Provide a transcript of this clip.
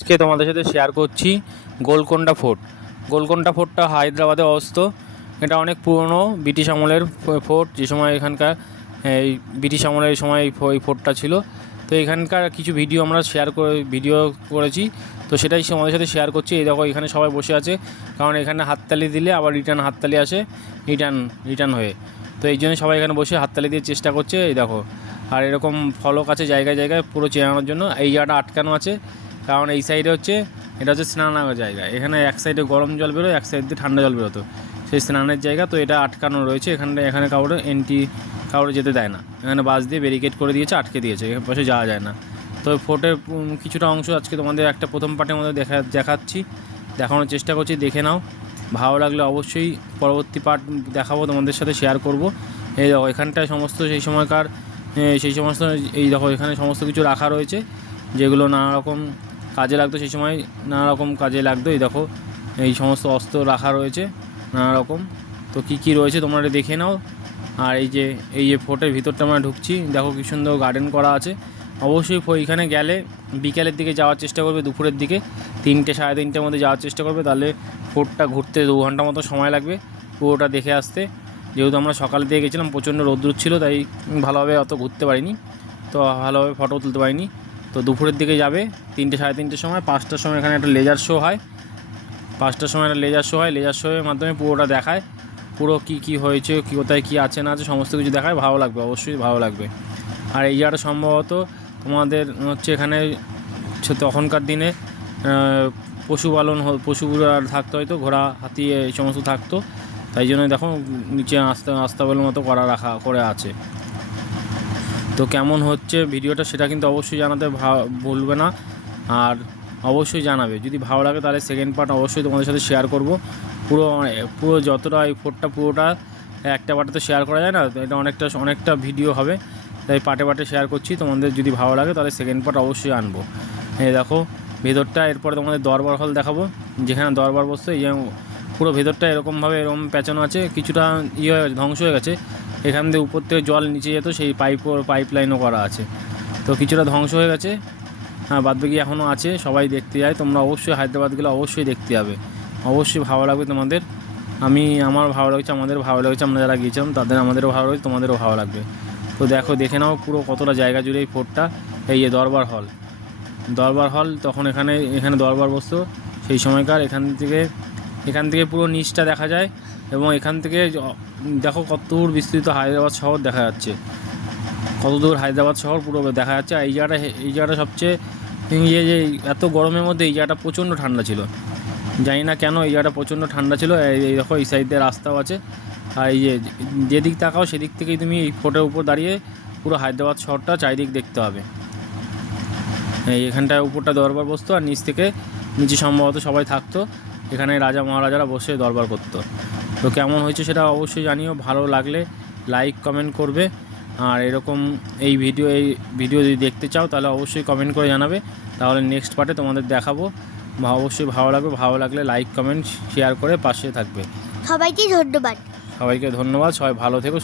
আজকে তোমাদের সাথে শেয়ার করছি গোলকোন্ডা ফোর্ট। গোলকোন্ডা ফোর্টটা হায়দ্রাবাদে অবস্থিত। এটা অনেক পুরনো ব্রিটিশ আমলের ফোর্ট। যে সময় এখানকার এই ব্রিটিশ আমলের সময় এই ফোর্টটা ছিল। তো এখানকার কিছু ভিডিও আমরা ভিডিও করেছি, তো সেটাই আমাদের সাথে শেয়ার করছি। এই দেখো এখানে সবাই বসে আছে, কারণ এখানে হাততালি দিলে আবার রিটার্ন হাততালি আসে রিটার্ন হয়ে। তো এই জন্য সবাই এখানে বসে হাততালি দিয়ে চেষ্টা করছে। এই দেখো, আর এরকম ফলক আছে জায়গায় জায়গায় পুরো চেনানোর জন্য। এই জায়গাটা আটকানো আছে, কারণ এই সাইডে এটা হচ্ছে স্নানাগার জায়গা। এখানে এক সাইডে গরম জল বেরোয়, এক সাইড দিয়ে ঠান্ডা জল বেরোতো, সেই স্নানের জায়গা। তো এটা আটকানো রয়েছে এখানে কাউরে যেতে দেয় না। এখানে বাস দিয়ে ব্যারিকেড করে দিয়েছে, আটকে দিয়েছে, এখানে পাশে যাওয়া যায় না। তো ফোর্টের কিছুটা অংশ আজকে তোমাদের একটা প্রথম পার্টের মধ্যে দেখাচ্ছি, দেখানোর চেষ্টা করছি। দেখে নাও, ভালো লাগলে অবশ্যই পরবর্তী পার্ট দেখাবো, তোমাদের সাথে শেয়ার করব। এই দেখো এখানটায় সমস্ত সেই সমস্ত এই দেখো এখানে সমস্ত কিছু রাখা রয়েছে, যেগুলো নানা রকম কাজে লাগতো সেই সময়, নানা রকম কাজে লাগতো। এই দেখো এই সমস্ত অস্ত্র রাখা রয়েছে নানা রকম। তো কী রয়েছে তোমরা দেখে নাও। আর এই যে ফোর্টের ভিতরটা আমরা ঢুকছি, দেখো কী সুন্দর গার্ডেন করা আছে। অবশ্যই এখানে গেলে বিকেলের দিকে যাওয়ার চেষ্টা করবে, দুপুরের দিকে 3টে সাড়ে 3টের মধ্যে যাওয়ার চেষ্টা করবে, তাহলে ফোর্টটা ঘুরতে 2 ঘন্টা মতো সময় লাগবে পুরোটা দেখে আসতে। যেহেতু আমরা সকালের দিকে গেছিলাম, প্রচণ্ড রোদ্দুর ছিল, তাই ভালোভাবে অত ঘুরতে পারিনি, তো ভালোভাবে ফটো তুলতে পারিনি। তো দুপুরের দিকে যাবে 3টে সাড়ে 3টের সময়। 5টার সময় এখানে একটা লেজার শো হয়, 5টার সময় একটা লেজার শোয়ের মাধ্যমে পুরোটা দেখায়, পুরো কী হয়েছে, কোথায় কী আছে না আছে সমস্ত কিছু দেখায়। ভালো লাগবে, অবশ্যই ভালো লাগবে। আর এই জায়গাটা সম্ভবত তোমাদের এখানে তখনকার দিনে পশুগুলো থাকতো, হয়তো ঘোড়া, হাতি এই সমস্ত থাকতো, তাই জন্য দেখো নিচে আস্তাবলের মতো করে আছে। তো কেমন হচ্ছে ভিডিওটা সেটা কিন্তু অবশ্যই জানাতে ভুলবে না, আর অবশ্যই জানাবে। যদি ভালো লাগে তাহলে সেকেন্ড পার্ট অবশ্যই তোমাদের সাথে শেয়ার করব। পুরো যতটা এই ফোর্টটা পুরোটা একটা পার্টে তো শেয়ার করা যায় না, এটা অনেকটা ভিডিও হবে, তাই পার্টে শেয়ার করছি। তোমাদের যদি ভালো লাগে তাহলে সেকেন্ড পার্ট অবশ্যই আনবো। এই দেখো ভেতরটা, এরপরে তোমাদের দরবার হল দেখাবো, যেখানে দরবার বসতো। এই যে পুরো ভেতরটা এরকম প্যাঁচানো আছে, কিছুটা ধ্বংস হয়ে গেছে। এখান থেকে উপর থেকে জল নিচে যেত, সেই পাইপ লাইনও করা আছে, তো কিছুটা ধ্বংস হয়ে গেছে। হ্যাঁ, বাদবাকি এখনও আছে, সবাই দেখতে যায়। তোমরা অবশ্যই হায়দ্রাবাদ গেলে অবশ্যই দেখতে যাবে, অবশ্যই ভালো লাগবে তোমাদের। আমার ভালো লাগছে, আমাদের ভালো লাগছে, আমরা যারা গিয়েছিলাম আমাদেরও ভালো লাগছে, তোমাদেরও ভালো লাগবে। তো দেখে নাও পুরো কতটা জায়গা জুড়ে এই ফোর্টটা। এই যে দরবার হল, তখন এখানে দরবার বসতো সেই সময়কার। এখান থেকে পুরো নিচটা দেখা যায়, এবং এখান থেকে দেখো কতদূর বিস্তৃত হায়দ্রাবাদ শহর দেখা যাচ্ছে, কতদূর হায়দ্রাবাদ শহর পুরো দেখা যাচ্ছে। এই জায়গাটা সবচেয়ে যে এত গরমের মধ্যে এই জায়গাটা প্রচণ্ড ঠান্ডা ছিল, জানি না কেন এই জায়গাটা প্রচণ্ড ঠান্ডা ছিল। এই দেখো এই সাইড দিয়ে রাস্তাও আছে, আর এই যেদিক তাকাও সেদিক থেকেই তুমি এই ফোর্টের উপর দাঁড়িয়ে পুরো হায়দ্রাবাদ শহরটা চারিদিক দেখতে হবে। এখানটায় উপরটা দরবার বসতো, আর নিচে সম্ভবত সবাই থাকতো। এখানে রাজা মহারাজারা বসে দরবার করতো। তো কেমন হয়েছে সেটা অবশ্যই জানিও, ভালো লাগলে লাইক কমেন্ট করবে। আর এরকম এই ভিডিও যদি দেখতে চাও তাহলে অবশ্যই কমেন্ট করে জানাবে, তাহলে নেক্সট পার্টে তোমাদের দেখাবো। অবশ্যই ভালো লাগলে লাইক কমেন্ট শেয়ার করে পাশে থাকবে। সবাইকে ধন্যবাদ। সবাই ভালো থেকো।